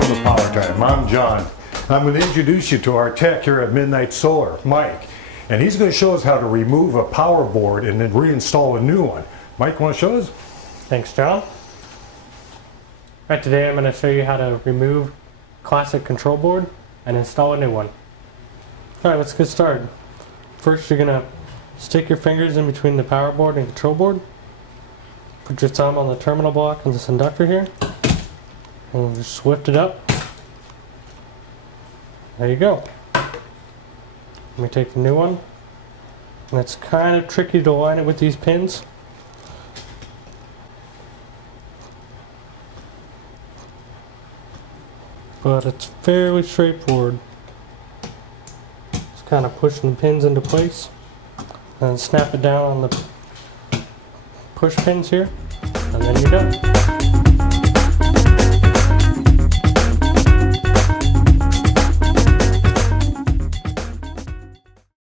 Welcome to Power Time. I'm John. I'm going to introduce you to our tech here at MidNite Solar, Mike. And he's going to show us how to remove a power board and then reinstall a new one. Mike, want to show us? Thanks, John. Right, today I'm going to show you how to remove classic control board and install a new one. Alright, let's get started. First, you're going to stick your fingers in between the power board and control board. Put your thumb on the terminal block and this inductor here. And just lift it up. There you go. Let me take the new one. And it's kind of tricky to line it with these pins. But it's fairly straightforward. Just kind of pushing the pins into place. And snap it down on the push pins here. And then you're done.